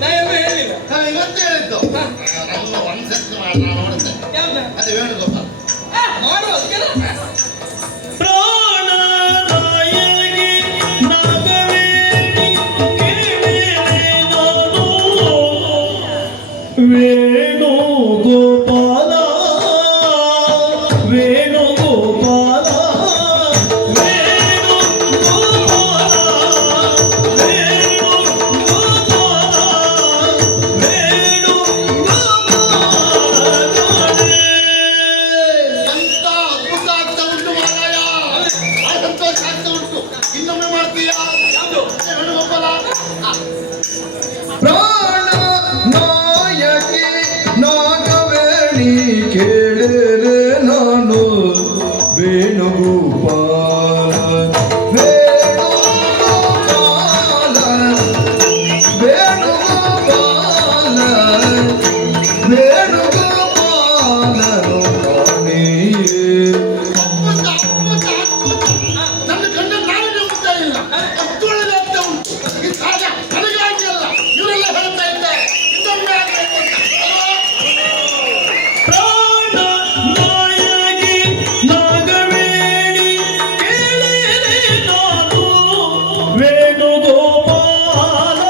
ನಾಯೆಲ್ಲ ಹೇಳಿಲ್ಲ. ಇವತ್ತು ಹೇಳಿದ್ದು ನಮ್ಮ ಒಂದ್ಸತಿ ನೋಡುತ್ತೆ ಅದೇ ವೇಣುಗೋಪಾಲ ಮಾಡುವ ಅದಕ್ಕೆಲ್ಲ ವೇಣುಗೋಪಾಲ ವೇಣುಗೋಪಾಲ ಎಂತ ಅದ್ಭುತ ಆಗ್ತಾ ಉಂಟು ಮಾರಾಯ, ಬಹಳ ಸಂತೋಷ ಆಗ್ತಾ ಉಂಟು. ಇನ್ನೊಮ್ಮೆ ಮಾಡ್ತೀಯಾ? ಯಾವುದು ವೇಣುಗೋಪಾಲ? ಪ್ರಾಣ ನಾಯಕಿ ನಾಗವೇಣಿ ಕೇಳಿರೆ ನಾನು ವೇಣುಗೋಪಾಲ ವೇಣುಗೋಪಾಲ ವೇಣುಗೋಪಾಲ ವೇಣುಗೋಪಾಲನು ಕಾಣಿಯೇ ಅದ್ಭುತ ಅದ್ಭುತ ಅದ್ಭುತ. ನನ್ನ ಕಣ್ಣ ನಾನೇ ನಂಬುತ್ತಾ ಇಲ್ಲ, ಅಷ್ಟು ಒಳ್ಳೆದಾಗ್ತಾ ಉಂಟು. ಇದು ಸಹಜ, ನನಗಾಗಿ ಅಲ್ಲ, ಇವರೆಲ್ಲ ಹೇಳ್ತಾ ಇದ್ದಾರೆ ಇನ್ನೊಮ್ಮೆ ಆಗ್ಬೇಕು ಅಂತ ಅಲ್ವಾ? ಪ್ರಾಣ ನಾಯಕಿ ನಾಗವೇಣಿ ಕೇಳಿರೆ ನಾನು ವೇಣುಗೋಪಾಲ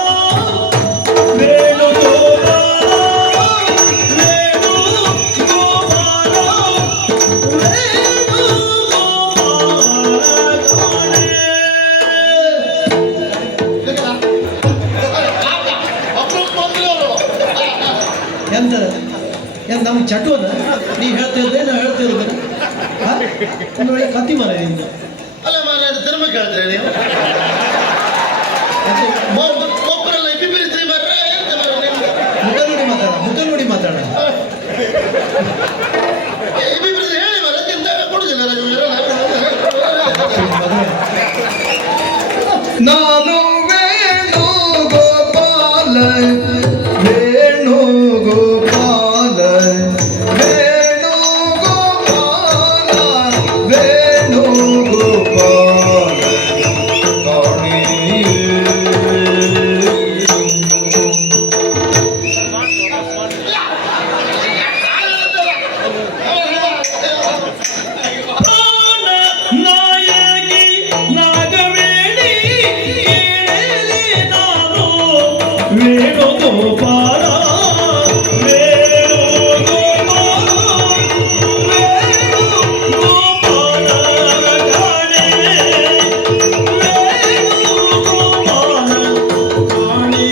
ವೇಣುಗೋಪಾಲ ವೇಣುಗೋಪಾಲ ಎಂತ ಎಂತ ನಮ್ಗೆ ಚಟುವನ ನೀವು ಹೇಳ್ತಿದ್ರೆ ನಾವು ಹೇಳ್ತಿರೋದು ಒಂದು ವೇಳೆ ಕತ್ತಿ ಮರ ನಿಮ್ದು ಅಲ್ಲ ಮಾರಾಯ, ಧರ್ಮ ಕೇಳಿದ್ರೆ ನೀವು ಒಬ್ಬರೆಲ್ಲ ಇಬ್ಬಿಬ್ಬರಿದ್ರಿ ಮಾರ್ರೆ, ಎಂತ ಮಾರ್ರೆ ನಿಮ್ದು? ಮುಖ ನೋಡಿ ಮಾತಾಡ ಇಬ್ಬಿಬ್ಬರಿದ್ರೆ ಹೇಳಿ ಮಾರ್ರೆ, ಎಂತ ಕೊಡುದಿಲ್ಲ ನೀವು ಇವರೆಲ್ಲ. ನಾನು ವೇಣುಗೋಪಾಲ ವೇಣುಗೋಪಾಲ ವೇಣುಗೋಪಾಲ ವೇಣುಗೋಪಾಲ ಕಾಣಿಯೇ ನಾಯಕಿ ನಾಗವೇಣಿ ಕೇಳಿರೆ ನಾನು ವೇಣುಗೋಪಾಲ ವೇಣುಗೋಪಾಲ ವೇಣುಗೋಪಾಲ ಕಾಣೆ ವೇಣುಗೋಪಾಲ ಕಾಣೆ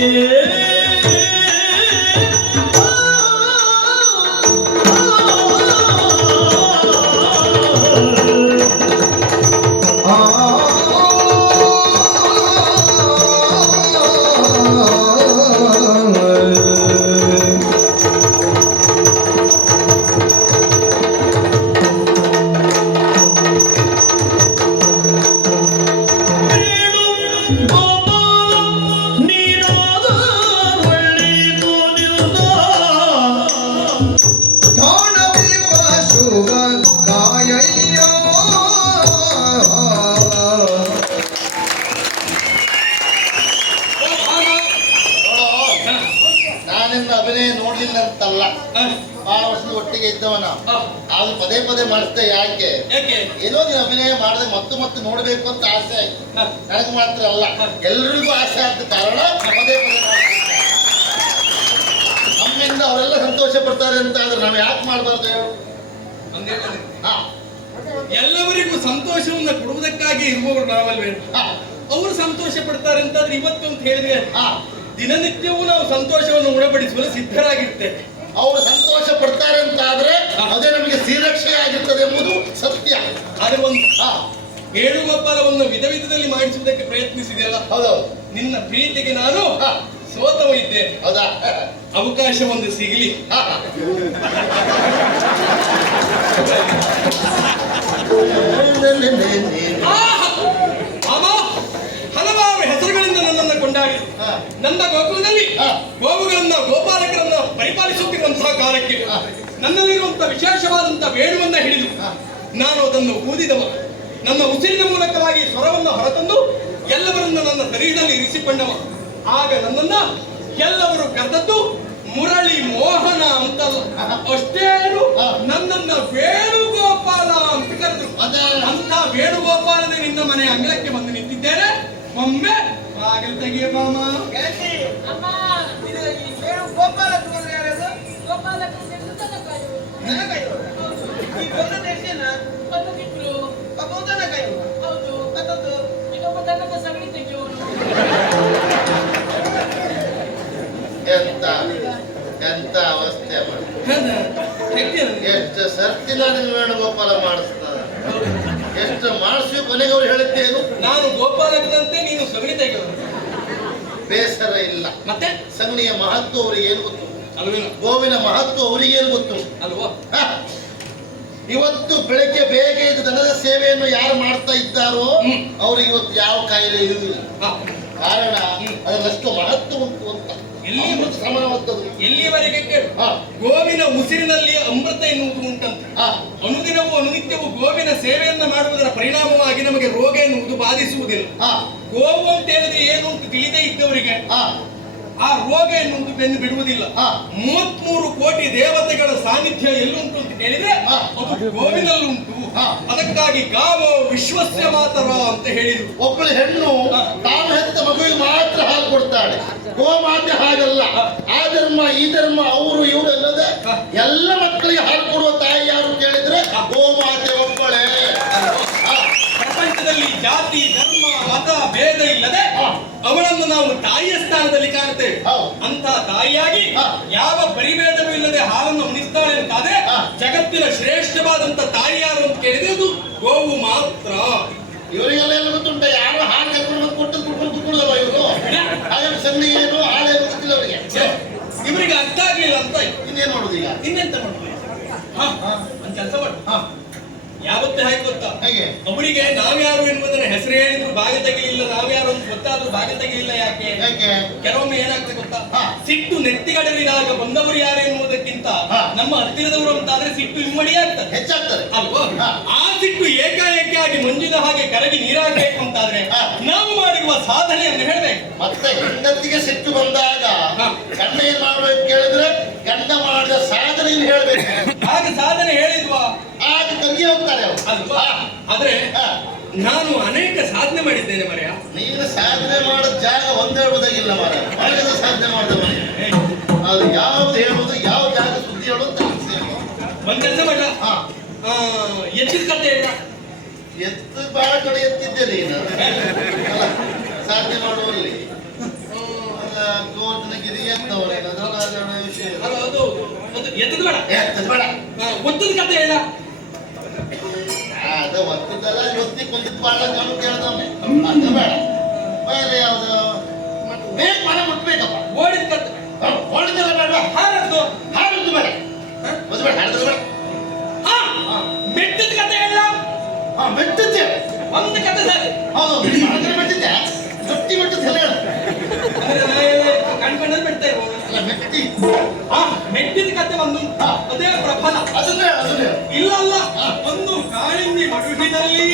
ನಾನಿಂದ ಅಭಿನಯ ನೋಡ್ಲಿಲ್ಲ ಅಂತಲ್ಲ, ಬಹಳ ವರ್ಷದ ಒಟ್ಟಿಗೆ ಇದ್ದವನ. ಆಗ ಪದೇ ಪದೇ ಮಾಡಿಸ್ದೆ, ಯಾಕೆ ಏನೋ ನೀವು ಅಭಿನಯ ಮಾಡದೆ ಮತ್ತು ಮತ್ತೆ ನೋಡ್ಬೇಕು ಅಂತ ಆಸೆ ಆಯ್ತು. ನನಗೆ ಮಾತ್ರ ಅಲ್ಲ, ಎಲ್ರಿಗೂ ಆಸೆ ಆದ ಕಾರಣ ಪದೇ ಪದೇ ಮಾಡ್ತಿದ್ದೆ. ನಮ್ಮಿಂದ ಅವರೆಲ್ಲ ಸಂತೋಷ ಪಡ್ತಾರೆ ಅಂತ ಆದ್ರೆ ನಾವು ಯಾಕೆ ಮಾಡಬಾರ್ದು ಹೇಳು? ಹಾ ಎಲ್ಲವರಿಗೂ ಸಂತೋಷವನ್ನ ಕೊಡುವುದಕ್ಕಾಗಿ ಇರುವವರು ನಾವಲ್ವೇ? ಅವರು ಸಂತೋಷ ಪಡ್ತಾರೆ ಅಂತಾದ್ರೆ ಇವತ್ತು ಅಂತ ಹೇಳಿದ್ರೆ ದಿನನಿತ್ಯವೂ ನಾವು ಸಂತೋಷವನ್ನು ಉಣಬಡಿಸುವಲು ಸಿದ್ಧರಾಗಿರ್ತೇವೆ. ಅವರು ಸಂತೋಷ ಪಡ್ತಾರೆ ಅಂತ ಆದ್ರೆ ಅದೇ ನಮಗೆ ಶ್ರೀರಕ್ಷೆ ಆಗಿರ್ತದೆ ಎಂಬುದು ಸತ್ಯ. ಆದ್ರೆ ಒಂದು ವೇಣುಗೋಪಾಲವನ್ನು ವಿಧ ವಿಧದಲ್ಲಿ ಮಾಡಿಸುವುದಕ್ಕೆ ಪ್ರಯತ್ನಿಸಿದೆಯಲ್ಲ, ಹೌದೌದು. ನಿನ್ನ ಪ್ರೀತಿಗೆ ನಾನು ಸೋತವ ಇದ್ದೇನೆ. ಹೌದಾ? ಅವಕಾಶ ಒಂದು ಸಿಗಲಿ. ಹಲವಾರು ಹೆಸರುಗಳಿಂದ ನನ್ನನ್ನು ಕೊಂಡಾಡಿ ನನ್ನ ಗೋಕುಲದಲ್ಲಿ ಗೋವುಗಳನ್ನ ಗೋಪಾಲಕರನ್ನ ಪರಿಪಾಲಿಸುತ್ತಿರುವಂತಹ ಕಾಲಕ್ಕೆ ನನ್ನಲ್ಲಿರುವಂತಹ ವಿಶೇಷವಾದಂತಹ ವೇಣುವನ್ನ ಹಿಡಿದು ನಾನು ಅದನ್ನು ಊದಿದವ. ನನ್ನ ಉಸಿರಿನ ಮೂಲಕವಾಗಿ ಸ್ವರವನ್ನು ಹೊರತಂದು ಎಲ್ಲವರನ್ನ ನನ್ನ ಶರೀರದಲ್ಲಿ ಇರಿಸಿಕೊಂಡವ. ಆಗ ನನ್ನನ್ನ ಎಲ್ಲವರು ಕರೆದದ್ದು ಮುರಳಿ ಮೋಹನ ಅಂತಲ್ಲ, ಅಷ್ಟೇನು ನನ್ನನ್ನ ವೇಣುಗೋಪಾಲ ಅಂತ ಕರೆದ್ರು. ಅಂತ ವೇಣುಗೋಪಾಲನೇ ನಿನ್ನ ಮನೆ ಅಂಗಳಕ್ಕೆ ಬಂದು ನಿಂತಿದ್ದೇನೆ. ಒಮ್ಮೆ ಬಾಗಿಲು ತೆಗೆಯ ಬಾಮ. ಅಮ್ಮ, ಇದು ಈ ವೇಣುಗೋಪಾಲ ತಗೊಂಡ್ರೆ ಯಾರದು? ಗೋಪಾಲ ನನ್ನ ಕೈ ಈ ಬಂದದ್ದು ಎಷ್ಟೇನ? ಬಂದದಿಬ್ರು. ಒಬ್ಬನ ಕೈ ಹೌದು. ಮತ್ತೊಂದು ಇನ್ನೊಬ್ಬ ತನ್ನ ಸಗಣಿ ತೆಗೆಯೋನು. ಎಂತ ಅವಸ್ಥೆ ಎಷ್ಟು ಸರ್ತಿ ನಾನು ವೇಣುಗೋಪಾಲ ಮಾಡಿಸ್ತಾರ, ಎಷ್ಟು ಮಾಡಿಸಿ ಕೊನೆಗೆ ಅವ್ರು ಹೇಳಿದ್ದೇನು, ನಾನು ಗೋಪಾಲಕನಂತೆ ನೀನು ಸಗಣಿ ತೆಗೆಯೋನು. ಬೇಸರ ಇಲ್ಲ. ಮತ್ತೆ ಸಗಣಿಯ ಮಹತ್ವ ಅವರಿಗೆ ಏನು ಗೊತ್ತು, ಅಲ್ವೇನು? ಗೋವಿನ ಮಹತ್ವ ಅವರಿಗೇನು ಗೊತ್ತು ಅಲ್ವಾ? ಇವತ್ತು ಬೆಳಗ್ಗೆ ಬೇಗ ಇದು ದನದ ಸೇವೆಯನ್ನು ಯಾರು ಮಾಡ್ತಾ ಇದ್ದಾರೋ ಅವ್ರಿಗೆ ಇವತ್ತು ಯಾವ ಕಾಯಿಲೆ ಇರುವುದಿಲ್ಲ. ಕಾರಣ ಅದರಷ್ಟು ಮಹತ್ವ ಉಂಟು ಅಂತ. ಎಲ್ಲಿಯವರೆಗೆ ಕೇಳು, ಗೋವಿನ ಉಸಿರಿನಲ್ಲಿ ಅಮೃತ ಎನ್ನುವುದು ಉಂಟಂತೆ. ಅನುದಿನವೂ ಅನುನಿತ್ಯವೂ ಗೋವಿನ ಸೇವೆಯನ್ನ ಮಾಡುವುದರ ಪರಿಣಾಮವಾಗಿ ನಮಗೆ ರೋಗ ಎನ್ನುವುದು ಬಾಧಿಸುವುದಿಲ್ಲ. ಗೋವು ಅಂತ ಹೇಳಿದ್ರೆ ಏನು ಅಂತ ತಿಳಿದೇ ಇದ್ದವರಿಗೆ ಆ ರೋಗ ಎನ್ನುವುದು ಬೆನ್ನು ಬಿಡುವುದಿಲ್ಲ. 33 ಕೋಟಿ ದೇವತೆಗಳ ಸಾನ್ನಿಧ್ಯ ಎಲ್ಲುಂಟು ಅಂತ ಕೇಳಿದ್ರೆ ಅದು ಗೋವಿನಲ್ಲುಂಟು. ಅದಕ್ಕಾಗಿ ಗಾವೋ ವಿಶ್ವಸ್ಯ ಮಾತರ ಅಂತ ಹೇಳಿದ್ರು. ಒಬ್ಬಳು ಹೆಣ್ಣು ತಾನು ಹೆತ್ತ ಮಗುವಿಗೆ ಮಾತ್ರ ಹಾಲು ಕೊಡ್ತಾಳೆ. ಗೋಮಾತೆ ಹಾಗಲ್ಲ. ಆ ಧರ್ಮ ಈ ಧರ್ಮ ಅವರು ಇವರು ಅನ್ನೋದೇ ಎಲ್ಲ ಮಕ್ಕಳಿಗೆ ಹಾಲು ಕೊಡುವ ತಾಯಿ ಯಾರು ಕೇಳಿದ್ರೆ ಗೋಮಾತೆ ಒಬ್ಬಳೆ. ಪ್ರಪಂಚದಲ್ಲಿ ಜಾತಿ ಧರ್ಮ ಮತ ಭೇದ ಇಲ್ಲದೆ ಅವಳನ್ನು ನಾವು ತಾಯಿಯ ಸ್ಥಾನದಲ್ಲಿ ಕಾಣುತ್ತೇವೆ. ಅಂತ ತಾಯಿಯಾಗಿ ಯಾವ ಪರಿಭೇದವೂ ಇಲ್ಲದೆ ಹಾಲನ್ನು ಉಣಿಸ್ತಾಳೆ ಅಂತಾದ್ರೆ ಜಗತ್ತಿನ ಶ್ರೇಷ್ಠವಾದಂತ ತಾಯಿ ಯಾರು ಅಂತ ಕೇಳಿದ್ರೆ ಅದು ಗೋವು ಮಾತ್ರ. ಇವರಿಗೆಲ್ಲ ಎಲ್ಲ ಗೊತ್ತುಂಟ, ಯಾರು ಹಾಲು ಕರ್ಕೊಂಡು ಕೊಟ್ಟು ಕುಡ್ಕೊಂಡು ಕುತ್ಕೊಳ್ಳೋದಲ್ಲ ಇವರು. ಹಾಗಾಗಿ ಸಗಣಿ ಏನು ಹಾಳೇನು ಗೊತ್ತಿಲ್ಲ ಅವರಿಗೆ. ಇವರಿಗೆ ಅರ್ಥ ಆಗ್ಲಿಲ್ಲ ಅಂತ ಇನ್ನೇನು ಮಾಡುದು ಈಗ? ಇನ್ನೆಂತ ಮಾಡುದು? ಒಂದ್ ಕೆಲಸ ಮಾಡು, ಯಾವತ್ತೇ ಹಾಗೆ ಗೊತ್ತಾ, ಹೇಗೆ ಅವರಿಗೆ ನಾವ್ಯಾರು ಎನ್ನುವುದನ್ನ ಹೆಸರು ಹೇಳಿದ್ರು ಭಾಗ ತೆಗಿಲಿಲ್ಲ, ನಾವ್ಯಾರು ಅಂತ ಗೊತ್ತಾದ್ರೂ ಭಾಗ ತೆಗಿಲಿಲ್ಲ. ಯಾಕೆ? ಕೆಲವೊಮ್ಮೆ ಏನಾಗ್ತದೆ ಗೊತ್ತಾ, ಸಿಟ್ಟು ನೆತ್ತಿಗಡಲಿದಾಗ ಬಂದವರು ಯಾರು ಎನ್ನುವುದಕ್ಕಿಂತ ನಮ್ಮ ಹತ್ತಿರದವರು ಅಂತಾದ್ರೆ ಸಿಟ್ಟು ಇಮ್ಮಡಿ ಆಗ್ತದೆ, ಹೆಚ್ಚಾಗ್ತದೆ ಅಲ್ವಾ? ಆ ಸಿಟ್ಟು ಏಕಾಏಕಿಯಾಗಿ ಮಂಜಿನ ಹಾಗೆ ಕರಗಿ ನೀರಾಗಬೇಕು ಅಂತಾದ್ರೆ ನಾವು ಮಾಡಿರುವ ಸಾಧನೆಯನ್ನು ಹೇಳ್ಬೇಕು. ಮತ್ತೆ ಹೆಂಡತಿಗೆ ಸಿಟ್ಟು ಬಂದಾಗ ಗಂಡ ಏನ್ ಮಾಡ್ಬೇಕು ಕೇಳಿದ್ರೆ ಗಂಡ ಮಾಡಿದ ಸಾಧನೆಯನ್ನು ಹೇಳ್ಬೇಕು. ಹಾಗೆ ಸಾಧನೆ ಹೇಳಿದ್ವಾ ಆಗ ಕರಗಿ ಹೋಗ್ತಾರೆ ಅವರು, ಅಲ್ವಾ? ಆದ್ರೆ ನಾನು ಅನೇಕ ಸಾಧನೆ ಮಾಡಿದ್ದೇನೆ ಮರೆಯ. ನೀನು ಸಾಧನೆ ಮಾಡೋ ಜಾಗ ಒಂದೇ ಹೇಳುವುದಾಗಿಲ್ಲ ಮರ, ಒಳಗದ ಸಾಧನೆ ಮಾಡಿದ ಮನೆ. ಅದು ಯಾವ್ದು ಹೇಳುವುದು, ಯಾವ ಜಾಗ ಸುದ್ದಿ ಹೇಳೋದು ಒಂದ್ ಕೆಲಸ ಮಾಡ, ಎತ್ತಿದ ಕತೆ ಇಲ್ಲ. ಎತ್ತು ಬಹಳ ಕಡೆ ಎತ್ತಿದ್ದೆ ನೀನು ಅಲ್ಲ ಸಾಧನೆ ಮಾಡುವಲ್ಲಿ. ಗೋವರ್ಧನಗಿರಿ ಎತ್ತವರೇ ವಿಷಯ. ಎತ್ತದ ಬೇಡ, ಎತ್ತದ ಬೇಡ, ಒತ್ತದ ಕತೆ ಇಲ್ಲ. ಅದ ಒತ್ತದಲ್ಲ, ಒತ್ತಿ ಕೊಂದಿದ್ ಬಾಳ ನಾನು ಕೇಳ್ದವನೆ. ಅದು ಬೇಡ, ಬೇರೆ ಯಾವ್ದು ಬೇಗ ಮನೆ ಮುಟ್ಬೇಕಪ್ಪ. ಓಡಿದ ಕತೆ, ಓಡಿದೆಲ್ಲ ಬೇಡ, ಹಾರದ್ದು ಹಾಡುದು ಬೇಡ, ಅದು ಬೇಡ, ಹಾಡುದು ಬೇಡ. ಮೆಟ್ಟಿದ ಕತೆ ಇಲ್ಲ. ಮೆಟ್ಟಿದ್ದೆ ಒಂದು ಕತೆ ಸರಿ. ಹೌದು, ಮೆಟ್ಟಿದ್ದೆ ಗಟ್ಟಿ ಮೆಟ್ಟಿದ್ದು ಎಲ್ಲ ಹೇಳು. ಕಣ್ಕೊಂಡಲ್ಲಿ ಬಿಡ್ತಾ ಇರ್ಬೋದು. ಅಲ್ಲ ಮೆಟ್ಟಿ, ಮೆಟ್ಟಿದ ಕತೆ ಒಂದು, ಅದೇ ಪ್ರಫಲ. ಅದನ್ನೇ ಇಲ್ಲ ಅಲ್ಲ, ಒಂದು ಕಾಳಿಂದಿ ಮಡುವಿನಲ್ಲಿ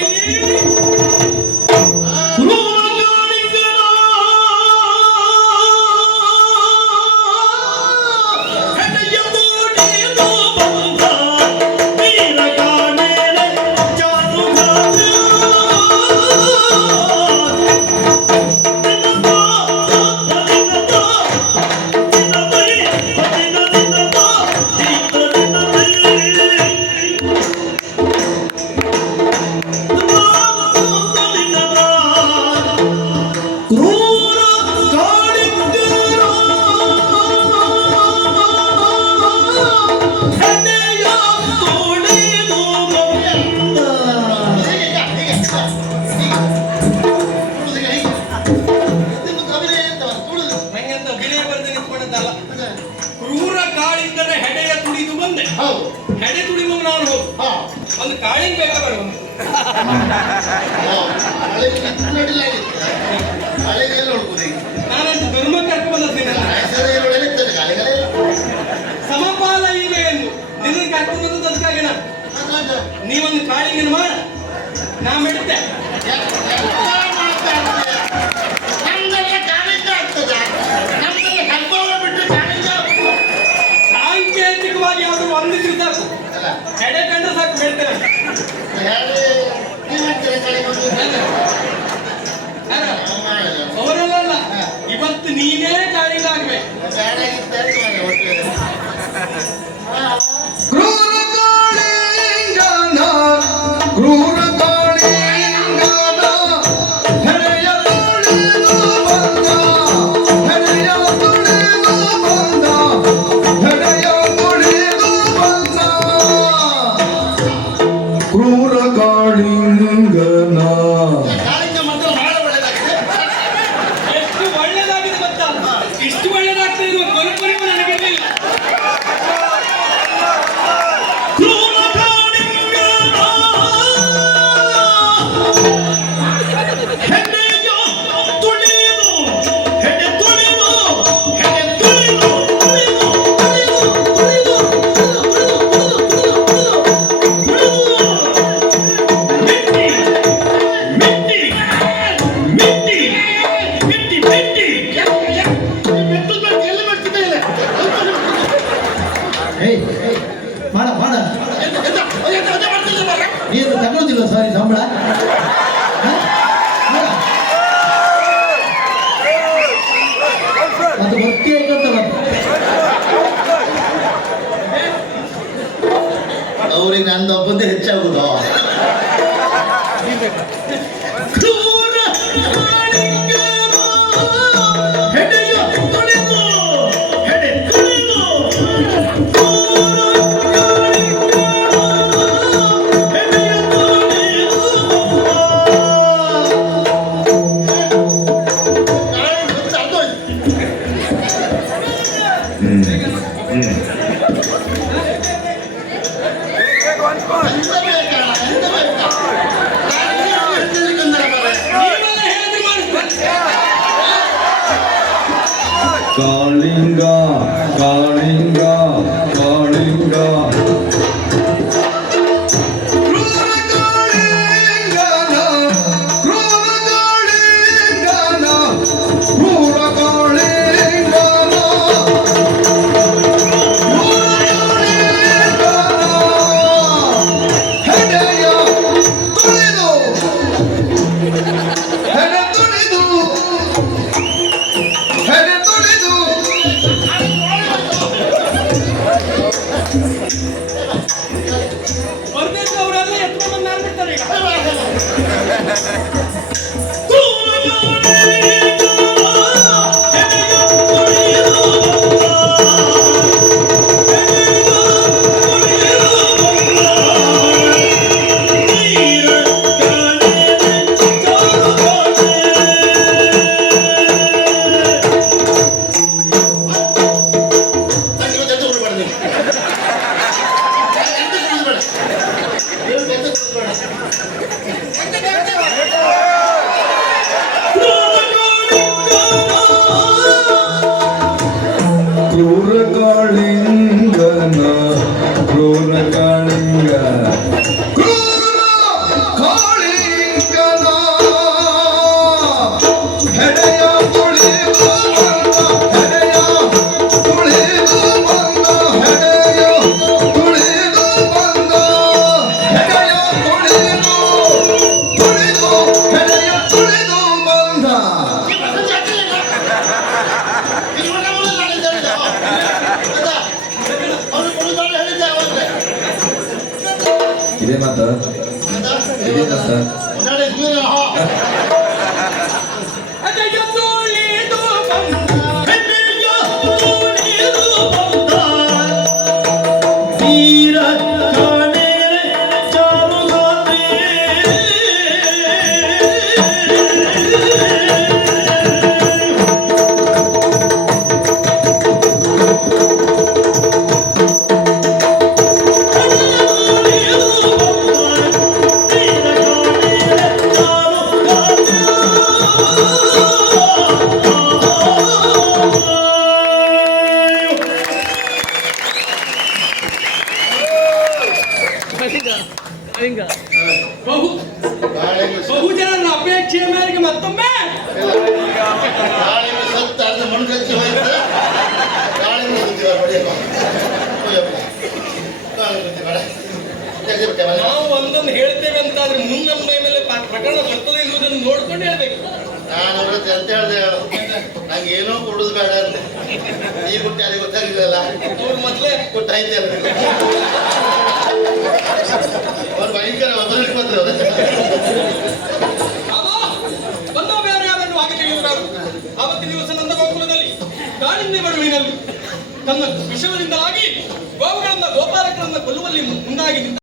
ಕ್ರೂರ ಕಾಳಿಂಗನ ಹೆಡೆಯ ತುಳಿದು ಬಂದೆ. ಹೆಡೆ ತುಳಿದು ನಾನು ಹೋಗು, ಒಂದು ಕಾಳಿಂಗ್ ಬೇಕಾದ್ರೆ ನಾನಂತ ಧರ್ಮ ಕರ್ಕೊಂಡು ಬಂದಿದ್ದೇನೆ. ಸಮಪಾಲ ಇವೆ ಎಂದು ನಿನ್ನ ಕರ್ಕೊಂಡು ಬಂದದ್ದು ಅದಕ್ಕಾಗಿ ನೀವೊಂದು ಕಾಳಿಂಗನ ಮಾಡ, ನಾ ಬಿಡುತ್ತೆ. ನಮ್ದೆಲ್ಲ ಕಾಳಿಂಗ ಆಗ್ತದ, ನಮ್ದೆಲ್ಲ ಹಬ್ಬ ಸಾರಿ ಸಂಬಳ ಅದು ಭಕ್ತಿ ಹೇಗಂತಲ್ಲ ಅವ್ರಿಗೆ ನಂದು ಒಬ್ಬಂದೇ ಹೆಚ್ಚಾಗುದು. ಕಾಳಿಂಗ ಕಾಳಿಂಗ ಕಾಳಿಂಗ ಪರದೇಶ ಅವರೆಲ್ಲ ಎತ್ಕೊಂಡ್ ಮಾಡ್ಬಿಡ್ತಾರೆ ಈಗ. ಕ್ರೂರ ಕಾಳಿಂಗನ ಕ್ರೂರ ಕಾಳಿಂಗ ಇದೇ ಮಾತ ಇದೇ ಮಾತ ಅದಕ್ಕೆ ತುಳಿದು ಬಂದ ತೀರ ಕಾಣೆ ಚಾರುಗಾತೆ ಬಹು ಬಹುಜನರ ಅಪೇಕ್ಷೆಯ ಮೇರೆಗೆ ಮತ್ತೊಮ್ಮೆ ಸತ್ತ ಅರ್ಧ ಮಣ್ಣು ಕಚ್ಚಿ ಹೋಯ್ತು. ಕಾಳಿಂಗ ಬಿದ್ದಿದ್ದಾರೆ, ಹೊಡಿಯಪ್ಪ. ಹೋಯಪ್ಪ. ಕಾಳಿಂಗ ಬಿದ್ದಿದ್ದಾರೆ. ತೆಗೆದ್ಬಿಟ್ಟೆ ಮನೆ. ನಾವು ಒಂದೊಂದು ಹೇಳ್ತೇವೆ ಅಂತಾದ್ರೆ ಮುಂದೆ ನಮ್ಮ ಮೈ ಮೇಲೆ ಪ್ರಕರಣ ಬರ್ತದೆ ಎನ್ನುವುದನ್ನು ನೋಡ್ಕೊಂಡು ಹೇಳ್ಬೇಕು. ನಾನು ಅವ್ರ ಹತ್ರ ಎಂತ ಹೇಳ್ದೆ ಹೇಳು, ನಂಗೆ ಏನೋ ಕೊಡುದು ಬೇಡ ಅಂತ. ಈ ಗುಟ್ಟಿ ಅಲ್ಲಿ ಗೊತ್ತಾಗಿದ್ದಲ್ಲ, ಅವ್ರು ಮೊದ್ಲೇ ಗೊತ್ತಾಯ್ತು ಅವ್ರು ಭಯಂಕರ ಒಬ್ಬರಿಗೆ ಬಂದ್ರು. ಬಂದವ ಬೇರೆ ಯಾರನ್ನು ಹಾಗೆ ತೆಗೆದುಬಾರದು. ಆವತ್ತಿನ ದಿವಸ ನಂದ ಗೋಕುಲದಲ್ಲಿ ಕಾಳಿಂದಿ ಮಡುವಿನಲ್ಲಿ ತನ್ನ ವಿಷಯದಿಂದಾಗಿ ಗೋವುಗಳನ್ನ ಗೋಪಾಲಕರನ್ನ ಕೊಲ್ಲುವಲ್ಲಿ ಮುಂದಾಗಿ ನಿಂತ